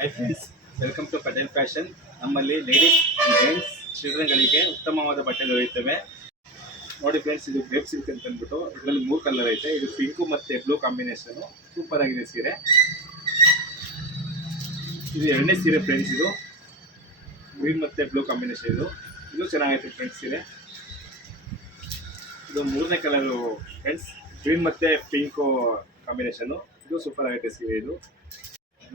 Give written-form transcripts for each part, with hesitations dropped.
High friends, welcome to Patel fashion. ನಮ್ಮಲ್ಲಿ ladies and gents ಚಿಲ್ಡ್ರನ್ಗಳಿಗೆ ಉತ್ತಮವಾದ ಬಟ್ಟೆ ದೊರೆಯುತ್ತವೆ. ನೋಡಿ ಫ್ರೆಂಡ್ಸ್, ಇದು ಗ್ರೇಪ್ ಸಿಲ್ಕ್ ಅಂತ ಅಂದ್ಬಿಟ್ಟು ಇದರಲ್ಲಿ 3 ಕಲರ್ ಐತೆ. ಇದು ಪಿಂಕು ಮತ್ತು ಬ್ಲೂ ಕಾಂಬಿನೇಷನ್ ಸೂಪರ್ ಆಗಿದೆ ಸೀರೆ. ಇದು 2ನೇ ಸೀರೆ ಫ್ರೆಂಡ್ಸ್. ಇದು ಗ್ರೀನ್ ಮತ್ತು ಬ್ಲೂ ಕಾಂಬಿನೇಷನ್. ಇದು ಚೆನ್ನಾಗೈತೆ ಫ್ರೆಂಡ್ಸ್ ಸೀರೆ. ಇದು 3ನೇ ಕಲರು ಫ್ರೆಂಡ್ಸ್, ಗ್ರೀನ್ ಮತ್ತು ಪಿಂಕು ಕಾಂಬಿನೇಷನು. ಇದು ಸೂಪರ್ ಆಗೈತೆ ಸೀರೆ. ಇದು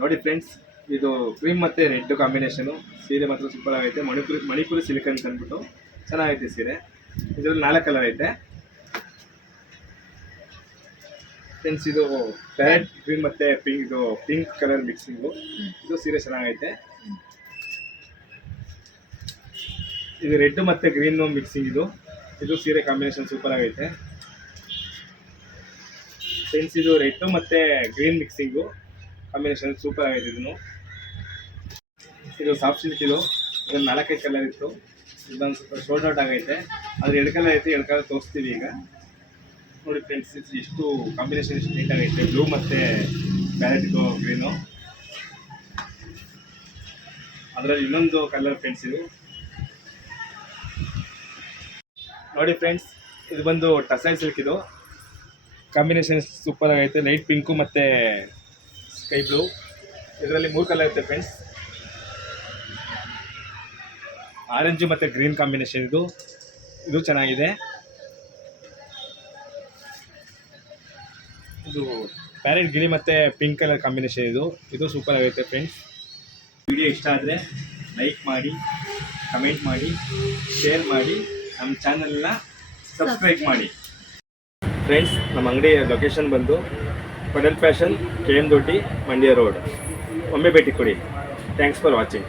ನೋಡಿ ಫ್ರೆಂಡ್ಸ್, ಇದು ಕ್ರೀಮ್ ಮತ್ತು ರೆಡ್ ಕಾಂಬಿನೇಷನು. ಸೀರೆ ಮಾತ್ರ ಸೂಪರ್ ಆಗೈತೆ. ಮಣಿಪುರಿ ಸಿಲ್ಕ್ ಅಂತ ಅಂದ್ಬಿಟ್ಟು ಚೆನ್ನಾಗೈತೆ ಸೀರೆ. ಇದರಲ್ಲಿ 4 ಕಲರ್ ಐತೆ ಫ್ರೆಂಡ್ಸ್. ಇದು ಪ್ಯಾರೆಟ್ ಗ್ರೀನ್ ಮತ್ತು ಪಿಂಕ್ ಕಲರ್ ಮಿಕ್ಸಿಂಗು. ಇದು ಸೀರೆ ಚೆನ್ನಾಗೈತೆ. ಇದು ರೆಡ್ ಮತ್ತು ಗ್ರೀನ್ ಮಿಕ್ಸಿಂಗ್. ಇದು ಸೀರೆ ಕಾಂಬಿನೇಷನ್ ಸೂಪರ್ ಆಗೈತೆ ಫ್ರೆಂಡ್ಸ್. ಇದು ರೆಡ್ ಮತ್ತು ಗ್ರೀನ್ ಮಿಕ್ಸಿಂಗು ಕಾಂಬಿನೇಷನ್ ಸೂಪರ್ ಆಗೈತೆ. ಇದು ಸಾಫ್ಟ್ ಸಿಲ್ಕ್. ಇದರಲ್ಲಿ 4-5 ಕಲರ್ ಇತ್ತು. ಇದೊಂದು ಸ್ವಲ್ಪ ಶೋಲ್ಡ್ ಔಟ್ ಆಗೈತೆ. ಆದರೆ 2 ಕಲರ್ ಐತೆ. 2 ಕಲರ್ ತೋರಿಸ್ತೀವಿ ಈಗ. ನೋಡಿ ಫ್ರೆಂಡ್ಸ್, ಎಷ್ಟು ಕಾಂಬಿನೇಷನ್ ಎಷ್ಟು ನೀಟಾಗೈತೆ. ಬ್ಲೂ ಮತ್ತು ಪ್ಯಾರೆಟ್ ಗ್ರೀನು. ಅದರಲ್ಲಿ ಇನ್ನೊಂದು ಕಲರ್ ಫ್ರೆಂಡ್ಸ್. ಇದು ನೋಡಿ ಫ್ರೆಂಡ್ಸ್, ಇದು ಬಂದು ಟಸೈಲ್ ಸಿಲ್ಕ್. ಇದು ಕಾಂಬಿನೇಷನ್ ಸೂಪರ್ ಆಗೈತೆ. ಲೈಟ್ ಪಿಂಕು ಮತ್ತು ಸ್ಕೈ ಬ್ಲೂ. ಇದರಲ್ಲಿ 3 ಕಲರ್ ಐತೆ ಫ್ರೆಂಡ್ಸ್. ಆರೆಂಜು ಮತ್ತು ಗ್ರೀನ್ ಕಾಂಬಿನೇಷನ್. ಇದು ಚೆನ್ನಾಗಿದೆ. ಇದು ಪ್ಯಾರೆಟ್ ಗಿಳಿ ಮತ್ತು ಪಿಂಕ್ ಕಲರ್ ಕಾಂಬಿನೇಷನ್. ಇದು ಸೂಪರ್ ಆಗೈತೆ ಫ್ರೆಂಡ್ಸ್. ವಿಡಿಯೋ ಇಷ್ಟ ಆದರೆ ಲೈಕ್ ಮಾಡಿ, ಕಮೆಂಟ್ ಮಾಡಿ, ಶೇರ್ ಮಾಡಿ, ನಮ್ಮ ಚಾನಲ್ನ ಸಬ್ಸ್ಕ್ರೈಬ್ ಮಾಡಿ ಫ್ರೆಂಡ್ಸ್. ನಮ್ಮ ಅಂಗಡಿ ಲೊಕೇಶನ್ ಬಂದು ಪಟೇಲ್ ಫ್ಯಾಷನ್, KM ದೊಡ್ಡಿ, ಮಂಡ್ಯ ರೋಡ್. ಒಮ್ಮೆ ಭೇಟಿ ಕೊಡಿ. Thanks for watching.